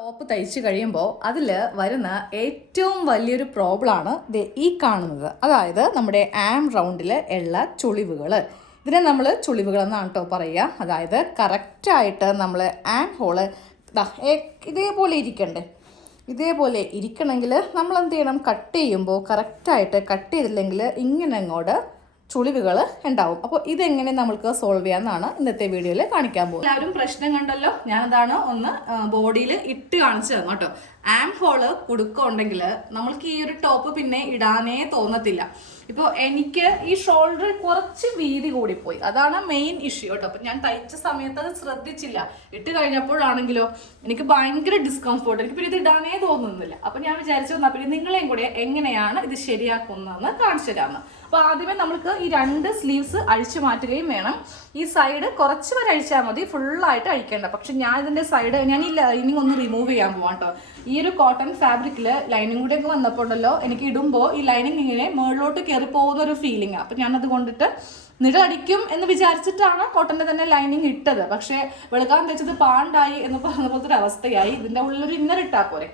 Top തയ്ച്ച് കഴിയുമ്പോൾ അതിൽ വരുന്ന ഏറ്റവും വലിയൊരു പ്രോബ്ലമാണ് ഈ കാണുന്നത്. അതായത് നമ്മുടെ ആം റൗണ്ടിൽ ഉള്ള ചുളിവുകൾ. ഇതിനെ നമ്മൾ ചുളിവുകളെന്നാണ് കേട്ടോ പറയുക. അതായത് കറക്റ്റായിട്ട് നമ്മൾ ആം ഹോള് ഇതേപോലെ ഇരിക്കണ്ടേ. ഇതേപോലെ ഇരിക്കണമെങ്കിൽ നമ്മൾ എന്ത് ചെയ്യണം? കട്ട് ചെയ്യുമ്പോൾ കറക്റ്റായിട്ട് കട്ട് ചെയ്തില്ലെങ്കിൽ ഇങ്ങനെ അങ്ങോട്ട് ചുളിവുകൾ ഉണ്ടാവും. അപ്പോൾ ഇതെങ്ങനെ നമുക്ക് സോൾവ് ചെയ്യാമെന്നാണ് ഇന്നത്തെ വീഡിയോയിൽ കാണിക്കാൻ പോകുന്നത്. എല്ലാവരും പ്രശ്നം കണ്ടല്ലോ. ഞാനതാണ് ഒന്ന് ബോഡിയിൽ ഇട്ട് കാണിച്ചു തന്നു കേട്ടോ. ആം ഹോള് കുടുക്കുണ്ടെങ്കിൽ നമ്മൾക്ക് ഈ ഒരു ടോപ്പ് പിന്നെ ഇടാനേ തോന്നത്തില്ല. ഇപ്പോൾ എനിക്ക് ഈ ഷോൾഡർ കുറച്ച് വീതി കൂടിപ്പോയി, അതാണ് മെയിൻ ഇഷ്യൂ കേട്ടോ. അപ്പം ഞാൻ തയ്ച്ച സമയത്ത് അത് ശ്രദ്ധിച്ചില്ല. ഇട്ട് കഴിഞ്ഞപ്പോഴാണെങ്കിലോ എനിക്ക് ഭയങ്കര ഡിസ്കംഫോർട്ട്. എനിക്ക് പിന്നെ ഇത് ഇടാനേ തോന്നുന്നില്ല. അപ്പം ഞാൻ വിചാരിച്ചു എന്നാൽ പിന്നെ നിങ്ങളെയും കൂടെ എങ്ങനെയാണ് ഇത് ശരിയാക്കുന്നതെന്ന് കാണിച്ചു തരാമെന്ന്. അപ്പോൾ ആദ്യമേ നമുക്ക് ഈ രണ്ട് സ്ലീവ്സ് അഴിച്ചു മാറ്റുകയും വേണം. ഈ സൈഡ് കുറച്ച് വരെ അഴിച്ചാൽ മതി, ഫുള്ളായിട്ട് അഴിക്കേണ്ട. പക്ഷെ ഞാൻ ഇതിൻ്റെ സൈഡ് ഞാൻ ഈ ലൈനിങ് ഒന്ന് റിമൂവ് ചെയ്യാൻ പോവാം കേട്ടോ. ഈ ഒരു കോട്ടൺ ഫാബ്രിക്കിൽ ലൈനിങ് കൂടെ ഒക്കെ വന്നപ്പോൾ ഉണ്ടല്ലോ, എനിക്ക് ഇടുമ്പോൾ ഈ ലൈനിങ് ഇങ്ങനെ മുകളിലോട്ട് കയറി പോകുന്ന ഒരു ഫീലിംഗാണ്. അപ്പം ഞാനത് കൊണ്ടിട്ട് നിഴലടിക്കും എന്ന് വിചാരിച്ചിട്ടാണ് കോട്ടൻ്റെ തന്നെ ലൈനിങ് ഇട്ടത്. പക്ഷേ വെളുക്കാൻ തെച്ചത് പാണ്ടായി എന്ന് പറഞ്ഞ പോലത്തെ ഒരു അവസ്ഥയായി. ഇതിൻ്റെ ഉള്ളിലൊരു ഇന്നർ ഇട്ടാൽ പോരെ.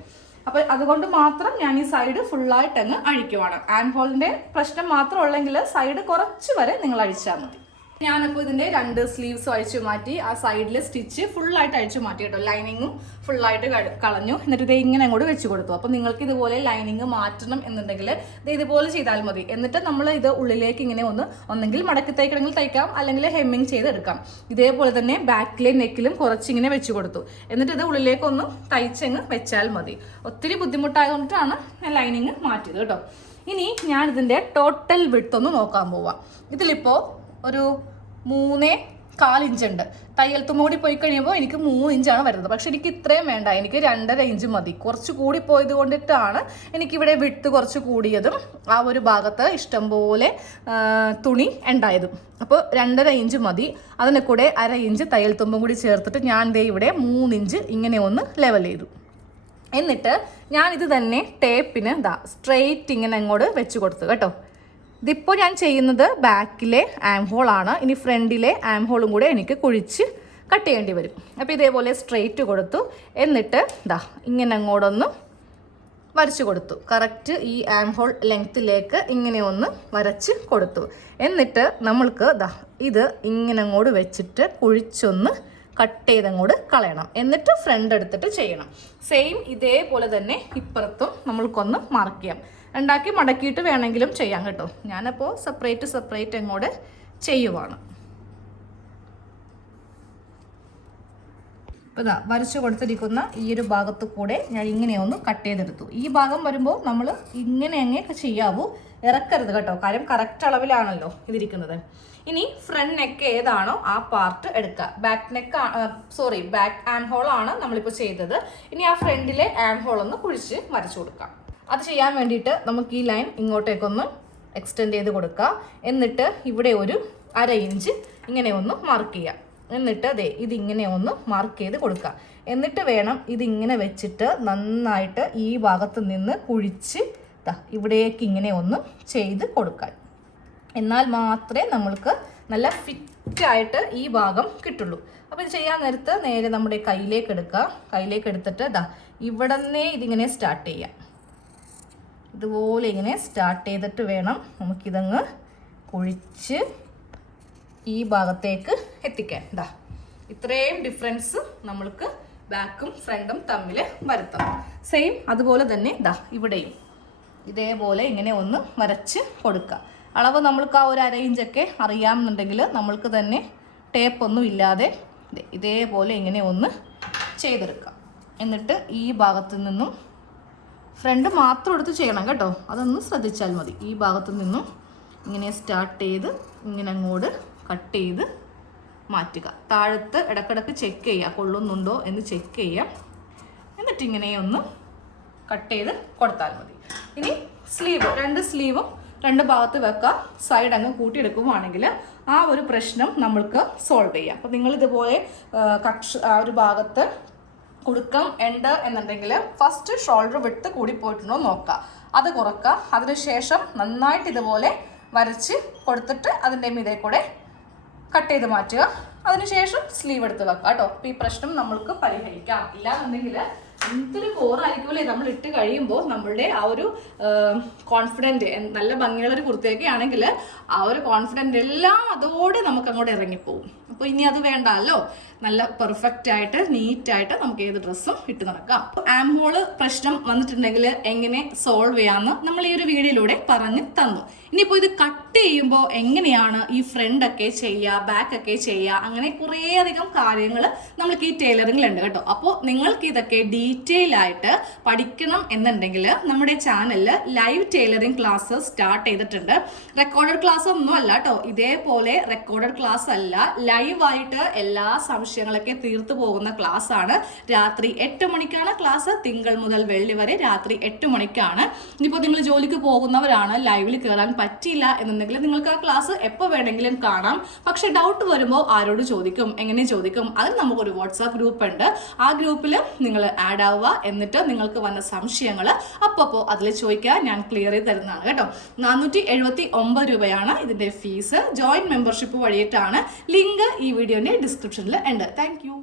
അപ്പോൾ അതുകൊണ്ട് മാത്രം ഞാൻ ഈ സൈഡ് ഫുള്ളായിട്ട് അങ്ങ് അഴിക്കുവാണ്. ആം ഹോളിൻ്റെ പ്രശ്നം മാത്രം ഉള്ളെങ്കിൽ സൈഡ് കുറച്ച് വരെ നിങ്ങൾ അഴിച്ചാൽ മതി. ഞാനപ്പോൾ ഇതിൻ്റെ രണ്ട് സ്ലീവ്സും അഴിച്ചു മാറ്റി, ആ സൈഡിൽ സ്റ്റിച്ച് ഫുള്ളായിട്ട് അഴിച്ചു മാറ്റി കേട്ടോ. ലൈനിങ്ങും ഫുള്ളായിട്ട് കളഞ്ഞു. എന്നിട്ട് ഇത് ഇങ്ങനെ അങ്ങോട്ട് വെച്ച് കൊടുത്തു. അപ്പോൾ നിങ്ങൾക്ക് ഇതുപോലെ ലൈനിങ് മാറ്റണം എന്നുണ്ടെങ്കിൽ ഇത് ഇതുപോലെ ചെയ്താൽ മതി. എന്നിട്ട് നമ്മൾ ഇത് ഉള്ളിലേക്ക് ഇങ്ങനെ ഒന്നെങ്കിൽ മടക്കി തയ്ക്കണമെങ്കിൽ തയ്ക്കാം, അല്ലെങ്കിൽ ഹെമ്മിങ് ചെയ്തെടുക്കാം. ഇതേപോലെ തന്നെ ബാക്കിലെ നെക്കിലും കുറച്ചിങ്ങനെ വെച്ച് കൊടുത്തു. എന്നിട്ട് ഇത് ഉള്ളിലേക്കൊന്ന് തയ്ച്ചങ്ങ് വെച്ചാൽ മതി. ഒത്തിരി ബുദ്ധിമുട്ടായതുകൊണ്ടിട്ടാണ് ഞാൻ ലൈനിങ് മാറ്റിയത് കേട്ടോ. ഇനി ഞാനിതിൻ്റെ ടോട്ടൽ വിഡ്ത്ത് ഒന്ന് നോക്കാൻ പോവാം. ഇതിലിപ്പോൾ ഒരു 3.25 ഇഞ്ചുണ്ട്. തയ്യൽ തുമ്പൂടി പോയി കഴിയുമ്പോൾ എനിക്ക് 3 ഇഞ്ചാണ് വരുന്നത്. പക്ഷെ എനിക്ക് ഇത്രയും വേണ്ട, എനിക്ക് 2.5 ഇഞ്ച് മതി. കുറച്ച് കൂടി പോയത് കൊണ്ടിട്ടാണ് എനിക്കിവിടെ വിട്ട് കുറച്ച് കൂടിയതും ആ ഒരു ഭാഗത്ത് ഇഷ്ടംപോലെ തുണി ഉണ്ടായതും. അപ്പോൾ 2.5 ഇഞ്ച് മതി. അതിനെ കൂടെ 1/2 ഇഞ്ച് തയ്യൽ തുമ്പും കൂടി ചേർത്തിട്ട് ഞാൻ ദേ ഇവിടെ 3 ഇഞ്ച് ഇങ്ങനെ ഒന്ന് ലെവൽ ചെയ്തു. എന്നിട്ട് ഞാനിത് തന്നെ ടേപ്പിന് സ്ട്രെയിറ്റ് ഇങ്ങനെ അങ്ങോട്ട് വെച്ച് കൊടുത്തു കേട്ടോ. ഇതിപ്പോൾ ഞാൻ ചെയ്യുന്നത് ബാക്കിലെ ആം ഹോളാണ്. ഇനി ഫ്രണ്ടിലെ ആം ഹോളും കൂടെ എനിക്ക് കുഴിച്ച് കട്ട് ചെയ്യേണ്ടി വരും. അപ്പോൾ ഇതേപോലെ സ്ട്രെയിറ്റ് കൊടുത്തു. എന്നിട്ട് ഇങ്ങനെ അങ്ങോട്ടൊന്ന് വരച്ച് കൊടുത്തു. കറക്റ്റ് ഈ ആം ഹോൾ ലെങ്ത്തിലേക്ക് ഇങ്ങനെ ഒന്ന് വരച്ച് കൊടുത്തു. എന്നിട്ട് നമ്മൾക്ക് ഇത് ഇങ്ങനെ അങ്ങോട്ട് വെച്ചിട്ട് കുഴിച്ചൊന്ന് കട്ട് ചെയ്തങ്ങോട്ട് കളയണം. എന്നിട്ട് ഫ്രണ്ട് എടുത്തിട്ട് ചെയ്യണം. സെയിം ഇതേപോലെ തന്നെ ഇപ്പുറത്തും നമ്മൾക്കൊന്ന് മാർക്ക് ചെയ്യാം. ഉണ്ടാക്കി മടക്കിയിട്ട് വേണമെങ്കിലും ചെയ്യാം കേട്ടോ. ഞാനപ്പോൾ സെപ്പറേറ്റ് അങ്ങോട്ട് ചെയ്യുവാണ്. ഇപ്പോൾ വരച്ച് കൊടുത്തിരിക്കുന്ന ഈ ഒരു ഭാഗത്ത് കൂടെ ഞാൻ ഇങ്ങനെ ഒന്ന് കട്ട് ചെയ്തെടുത്തു. ഈ ഭാഗം വരുമ്പോൾ നമ്മൾ ഇങ്ങനെ അങ്ങ് ചെയ്യാവൂ, ഇറക്കരുത് കേട്ടോ. കാര്യം കറക്റ്റ് അളവിലാണല്ലോ ഇതിരിക്കുന്നത്. ഇനി ഫ്രണ്ട് നെക്ക് ഏതാണോ ആ പാർട്ട് എടുക്കുക. ബാക്ക് ആം ഹോൾ ആണ് നമ്മളിപ്പോൾ ചെയ്തത്. ഇനി ആ ഫ്രണ്ടിലെ ആം ഹോൾ ഒന്ന് കുഴിച്ച് വരച്ചു കൊടുക്കാം. അത് ചെയ്യാൻ വേണ്ടിയിട്ട് നമുക്ക് ഈ ലൈൻ ഇങ്ങോട്ടേക്കൊന്ന് എക്സ്റ്റെൻഡ് ചെയ്ത് കൊടുക്കുക. എന്നിട്ട് ഇവിടെ ഒരു 1/2 ഇഞ്ച് ഇങ്ങനെ ഒന്ന് മാർക്ക് ചെയ്യാം. എന്നിട്ട് ഇതിങ്ങനെ ഒന്ന് മാർക്ക് ചെയ്ത് കൊടുക്കുക. എന്നിട്ട് വേണം ഇതിങ്ങനെ വെച്ചിട്ട് നന്നായിട്ട് ഈ ഭാഗത്ത് നിന്ന് കുഴിച്ച് ഇവിടേക്ക് ഇങ്ങനെ ഒന്ന് ചെയ്ത് കൊടുക്കാൻ. എന്നാൽ മാത്രമേ നമ്മൾക്ക് നല്ല ഫിറ്റായിട്ട് ഈ ഭാഗം കിട്ടുള്ളൂ. അപ്പോൾ ഇത് ചെയ്യാൻ നേരത്ത് നേരെ നമ്മുടെ കയ്യിലേക്ക് എടുക്കുക. കയ്യിലേക്ക് എടുത്തിട്ട് ഇവിടെ നിന്നേ ഇതിങ്ങനെ സ്റ്റാർട്ട് ചെയ്യാം. ഇതുപോലെ ഇങ്ങനെ സ്റ്റാർട്ട് ചെയ്തിട്ട് വേണം നമുക്കിതങ്ങ് കുഴിച്ച് ഈ ഭാഗത്തേക്ക് എത്തിക്കാൻ. ഇത്രയും ഡിഫറൻസ് നമ്മൾക്ക് ബാക്കും ഫ്രണ്ടും തമ്മിൽ വരുത്തണം. സെയിം അതുപോലെ തന്നെ ഇവിടെയും ഇതേപോലെ ഇങ്ങനെ ഒന്ന് വരച്ച് കൊടുക്കുക. അളവ് നമ്മൾക്ക് ആ ഒരു 1/2 ഇഞ്ചൊക്കെ അറിയാമെന്നുണ്ടെങ്കിൽ നമ്മൾക്ക് തന്നെ ടേപ്പൊന്നും ഇല്ലാതെ ഇതേപോലെ ഇങ്ങനെ ഒന്ന് ചെയ്തെടുക്കാം. എന്നിട്ട് ഈ ഭാഗത്തു നിന്നും ഫ്രണ്ട് മാത്രം എടുത്ത് ചെയ്യണം കേട്ടോ. അതൊന്ന് ശ്രദ്ധിച്ചാൽ മതി. ഈ ഭാഗത്തു നിന്നും ഇങ്ങനെ സ്റ്റാർട്ട് ചെയ്ത് ഇങ്ങനെ അങ്ങോട്ട് കട്ട് ചെയ്ത് മാറ്റുക. താഴത്ത് ഇടക്കിടക്ക് ചെക്ക് ചെയ്യുക, കൊള്ളുന്നുണ്ടോ എന്ന് ചെക്ക് ചെയ്യാം. എന്നിട്ട് ഇങ്ങനെ ഒന്ന് കട്ട് ചെയ്ത് കൊടുത്താൽ മതി. ഇനി രണ്ട് സ്ലീവും 2 ഭാഗത്ത് വെക്കുക. സൈഡ് അങ്ങ് കൂട്ടിയെടുക്കുവാണെങ്കിൽ ആ ഒരു പ്രശ്നം നമ്മൾക്ക് സോൾവ് ചെയ്യാം. അപ്പോൾ നിങ്ങളിതുപോലെ ഒരു ഭാഗത്ത് കുടുക്കം ഉണ്ട് എന്നുണ്ടെങ്കിൽ ഫസ്റ്റ് ഷോൾഡർ വിട്ട് കൂടി പോയിട്ടുണ്ടോ നോക്കുക, അത് കുറക്കുക. അതിനുശേഷം നന്നായിട്ട് ഇതുപോലെ വരച്ച് കൊടുത്തിട്ട് അതിൻ്റെ മീതെ കൂടെ കട്ട് ചെയ്ത് മാറ്റുക. അതിനുശേഷം സ്ലീവ് എടുത്ത് വെക്കുക കേട്ടോ. അപ്പോൾ ഈ പ്രശ്നം നമ്മൾക്ക് പരിഹരിക്കാം. ഇല്ലാന്നുണ്ടെങ്കിൽ എന്തൊരു കോറായിരിക്കുമല്ലേ നമ്മൾ ഇട്ട് കഴിയുമ്പോൾ നമ്മളുടെ ആ ഒരു കോൺഫിഡൻറ്റ്, നല്ല ഭംഗിയുള്ള ഒരു കുർത്തയൊക്കെ ആണെങ്കിൽ ആ ഒരു കോൺഫിഡൻറ്റ് എല്ലാം അതോടെ നമുക്ക് അങ്ങോട്ട് ഇറങ്ങിപ്പോവും. അപ്പോൾ ഇനി അത് വേണ്ടല്ലോ, നല്ല പെർഫെക്റ്റ് ആയിട്ട് നീറ്റായിട്ട് നമുക്ക് ഏത് ഡ്രസ്സും ഇട്ട് നടക്കാം. ആം ഹോള് പ്രശ്നം വന്നിട്ടുണ്ടെങ്കിൽ എങ്ങനെ സോൾവ് ചെയ്യാമെന്ന് നമ്മൾ ഈ ഒരു വീഡിയോയിലൂടെ പറഞ്ഞ് തന്നു. ഇനിയിപ്പോൾ ഇത് കട്ട് ചെയ്യുമ്പോൾ എങ്ങനെയാണ് ഈ ഫ്രണ്ടൊക്കെ ചെയ്യുക, ബാക്കൊക്കെ ചെയ്യുക, അങ്ങനെ കുറേ അധികം കാര്യങ്ങൾ നമ്മൾക്ക് ഈ ടൈലറിങ്ങിലുണ്ട് കേട്ടോ. അപ്പോൾ നിങ്ങൾക്ക് ഇതൊക്കെ ഡീറ്റെയിൽ ആയിട്ട് പഠിക്കണം എന്നുണ്ടെങ്കിൽ നമ്മുടെ ചാനലിൽ ലൈവ് ടൈലറിങ് ക്ലാസ് സ്റ്റാർട്ട് ചെയ്തിട്ടുണ്ട്. റെക്കോർഡഡ് ക്ലാസ് ഒന്നും അല്ല കേട്ടോ, ഇതേപോലെ റെക്കോർഡഡ് ക്ലാസ് അല്ല, ലൈവായിട്ട് എല്ലാ സംശയങ്ങളൊക്കെ തീർത്തു പോകുന്ന ക്ലാസ് ആണ്. രാത്രി 8 മണിക്കാണ് ക്ലാസ്, തിങ്കൾ മുതൽ വെള്ളി വരെ രാത്രി 8 മണിക്കാണ്. ഇനിയിപ്പോൾ നിങ്ങൾ ജോലിക്ക് പോകുന്നവരാണ്, ലൈവിൽ കയറാൻ പറ്റിയില്ല എന്നുണ്ടെങ്കിൽ നിങ്ങൾക്ക് ആ ക്ലാസ് എപ്പോൾ വേണമെങ്കിലും കാണാം. പക്ഷെ ഡൗട്ട് വരുമ്പോൾ ആരോട് ചോദിക്കും, എങ്ങനെ ചോദിക്കും? അതിന് നമുക്കൊരു വാട്സാപ്പ് ഗ്രൂപ്പ് ഉണ്ട്. ആ ഗ്രൂപ്പിൽ നിങ്ങൾ ആഡ് ആവുക, എന്നിട്ട് നിങ്ങൾക്ക് വന്ന സംശയങ്ങൾ അപ്പോൾ അതിൽ ചോദിക്കുക, ഞാൻ ക്ലിയർ ചെയ്ത് തരുന്നതാണ് കേട്ടോ. 479 രൂപയാണ് ഇതിൻ്റെ ഫീസ്. ജോയിന്റ് മെമ്പർഷിപ്പ് വഴിയിട്ടാണ്. ലിങ്ക് ഈ വീഡിയോന്റെ ഡിസ്ക്രിപ്ഷനിൽ ഉണ്ട്. Thank U.